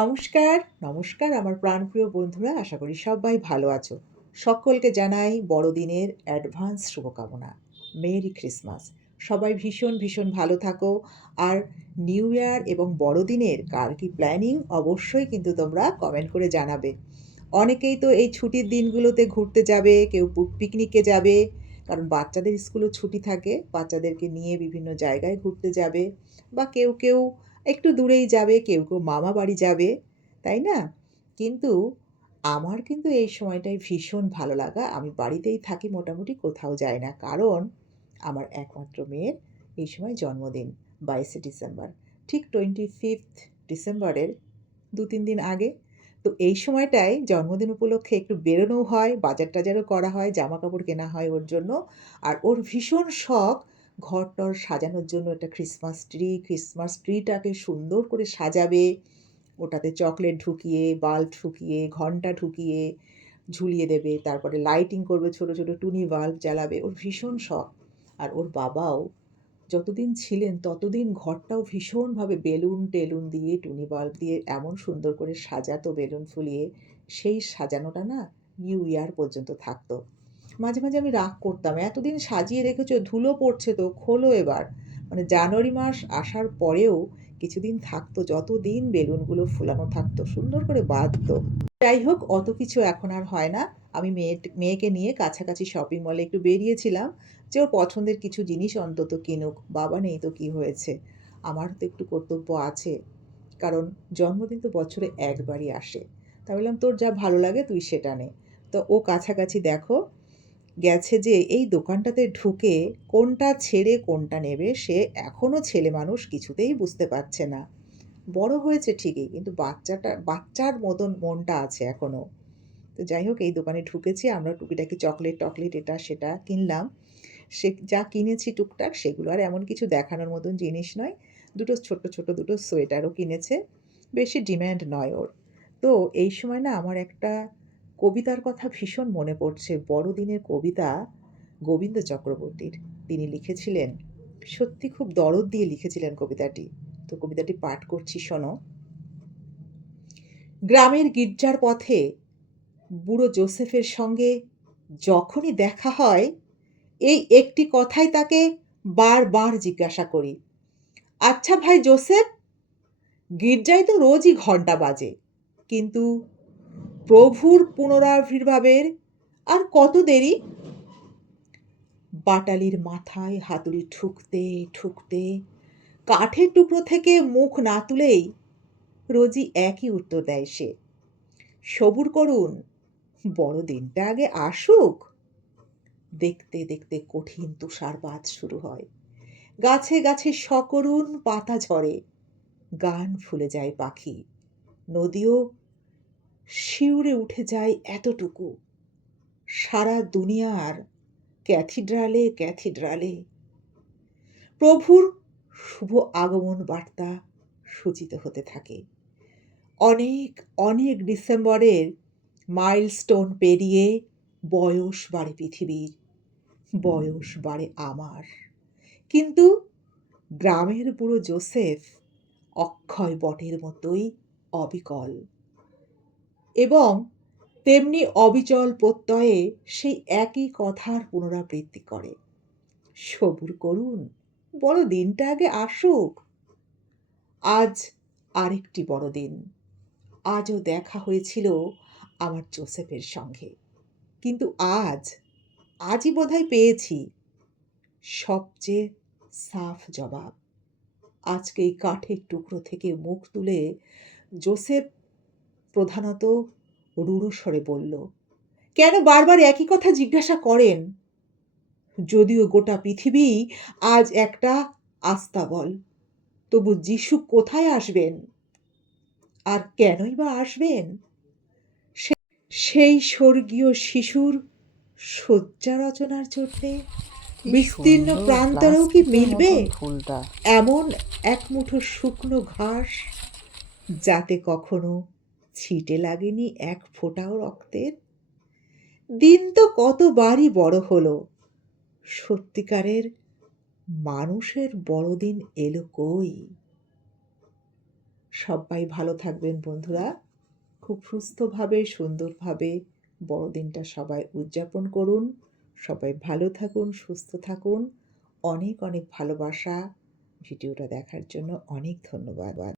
নমস্কার, নমস্কার আমার প্রাণপ্রিয় বন্ধুরা। আশা করি সবাই ভালো আছো। সকলকে জানাই বড়দিনের অ্যাডভান্স শুভকামনা। Merry Christmas. সবাই ভীষণ, ভীষণ ভালো থাকো। আর নিউ ইয়ার এবং বড়দিনের কার কি প্ল্যানিং অবশ্যই কিন্তু তোমরা কমেন্ট করে জানাবে। অনেকেই তো এই ছুটির দিনগুলোতে ঘুরতে যাবে, কেউ পিকনিকে যাবে। কারণ বাচ্চাদের স্কুলেও ছুটি থাকে। বাচ্চাদেরকে নিয়ে বিভিন্ন জায়গায় ঘুরতে যাবে বা কেউ একটু দূরেই যাবে, কেউ মামাবাড়ি যাবে, তাই না? কিন্তু আমার কিন্তু এই সময়টায় ভীষণ ভালো লাগা। আমি বাড়িতেই থাকি মোটামুটি, কোথাও যাই না। কারণ আমার একমাত্র মেয়ের এই সময় জন্মদিন 22শে ডিসেম্বর। ঠিক 25th ডিসেম্বরের ২-৩ দিন আগে। তো এই সময়টায় জন্মদিন উপলক্ষে একটু বেরোনোও হয়, বাজার-টাজারও করা হয়, জামাকাপড় কেনা হয় ওর জন্য। আর ওর ভীষণ শখ ঘর-টর সাজানোর জন্য একটা ক্রিসমাস ট্রিটাকে সুন্দর করে সাজাবে। ওটাতে চকলেট ঢুকিয়ে, বাল্ব ঢুকিয়ে, ঘণ্টা ঢুকিয়ে ঝুলিয়ে দেবে। তারপরে লাইটিং করবে, ছোট, ছোট টুনি বাল্ব জ্বালাবে। ওর ভীষণ শখ। আর ওর বাবাও যতদিন ছিলেন ততদিন ঘরটাও ভীষণভাবে বেলুন-টেলুন দিয়ে, টুনি বাল্ব দিয়ে এমন সুন্দর করে সাজাতো বেলুন ফুলিয়ে, সেই সাজানোটা না নিউ ইয়ার পর্যন্ত থাকতো। মাঝে, মাঝে আমি রাগ করতাম, "এতদিন সাজিয়ে রেখেছো, ধুলো পড়ছে তো, খোলো এবার।" মানে জানুয়ারি মাস আসার পরেও কিছুদিন থাকতো, যতদিন বেলুনগুলো ফুলানো থাকতো, সুন্দর করে বাজতো। যাই হোক, অত কিছু এখন আর হয় না। আমি মেয়েকে নিয়ে কাছাকাছি শপিং মলে একটু বেরিয়েছিলাম যে ওর পছন্দের কিছু জিনিস অন্তত কিনুক। বাবা নেই তো কী হয়েছে? আমারও তো একটু কর্তব্য আছে। কারণ জন্মদিন তো বছরে একবারই আসে। তা বললাম, "তোর যা ভালো লাগে তুই সেটা নে।" তো ও কাছাকাছি দেখো গেছে যে এই দোকানটাতে ঢুকে কোনটা ছেড়ে কোনটা নেবে সে এখনও ছেলেমানুষ কিছুতেই বুঝতে পারছে না। বড় হয়েছে ঠিকই, কিন্তু বাচ্চার মতন মনটা আছে এখনও। তো যাই হোক, এই দোকানে ঢুকেছি, আমরা টুকিটাকি চকলেট-টকলেট এটা সেটা কিনলাম। সে যা কিনেছি টুকটাক সেগুলো আর এমন কিছু দেখানোর মতন জিনিস নয়। ছোট্ট দুটো সোয়েটারও কিনেছে। বেশি ডিমান্ড নয় ওর। তো এই সময় না আমার একটা কবিতার কথা ভীষণ মনে পড়ছে। বড়দিনের কবিতা গোবিন্দ চক্রবর্তীর। তিনি লিখেছিলেন, সত্যি খুব দরদ দিয়ে লিখেছিলেন কবিতাটি। তো কবিতাটি পাঠ করছি, শোনো। গ্রামের গির্জার পথে বুড়ো যোসেফের সঙ্গে যখনই দেখা হয়, এই একটি কথাই তাকে বারবার জিজ্ঞাসা করি, "আচ্ছা ভাই যোসেফ, গির্জায় তো রোজই ঘণ্টা বাজে, কিন্তু প্রভুর পুনরাবির্ভাবের আর কত দেরি?" বাটালির মাথায় হাতুড়ি ঠুকতে ঠুকতে কাঠের টুকরো থেকে মুখ না তুলেই রোজই একই উত্তর দেয় সে, "সবুর করুন, বড়দিনটা আগে আসুক।" দেখতে দেখতে কঠিন তুষারপাত শুরু হয়। গাছে গাছে সকরুণ পাতা ঝরে, গান ভুলে যায় পাখি, নদীও শিউরে উঠে যায় এতটুকু। সারা দুনিয়ার ক্যাথিড্রালে ক্যাথিড্রালে প্রভুর শুভ আগমন বার্তা সূচিত হতে থাকে। অনেক অনেক ডিসেম্বরের মাইলস্টোন পেরিয়ে বয়স বাড়ে পৃথিবীর, বয়স বাড়ে আমার। কিন্তু গ্রামের বুড়ো যোসেফ অক্ষয় বটের মতোই অবিকল এবং তেমনি অবিচল প্রত্যয়ে সেই একই কথার পুনরাবৃত্তি করে, "সবুর করুন, বড় দিনটা আগে আসুক।" আজ আরেকটি বড়দিন। আজও দেখা হয়েছিল আমার যোসেফের সঙ্গে। কিন্তু আজই বোধহয় পেয়েছি সবচেয়ে সাফ জবাব। আজকে এই কাঠের টুকরো থেকে মুখ তুলে যোসেফ প্রধানত রূঢ় স্বরে বলল, "কেন বারবার একই কথা জিজ্ঞাসা করেন? যদিও গোটা পৃথিবী আজ একটা আস্তাবল, তবু যিশু কোথায় আসবেন? আর কেনই বা আসবেন? সেই স্বর্গীয় শিশুর শয্যা রচনার জন্যে কি বিস্তীর্ণ সুন্দর প্রান্তরেও কি প্লাস্টিকের মিলবে মতন ফুলটা। এমন এক মুঠো শুকনো ঘাস, যাতে কখনো ছিটে লাগেনি এক ফোঁটাও রক্তের? দিন তো কতবারই বড় হলো, সত্যিকারের মানুষের বড়দিন এলো কই?" সবাই ভালো থাকবেন বন্ধুরা। খুব সুস্থভাবে, সুন্দরভাবে বড়দিনটা সবাই উদযাপন করুন। সবাই ভালো থাকুন, সুস্থ থাকুন। অনেক, অনেক ভালোবাসা। ভিডিওটা দেখার জন্য অনেক ধন্যবাদ।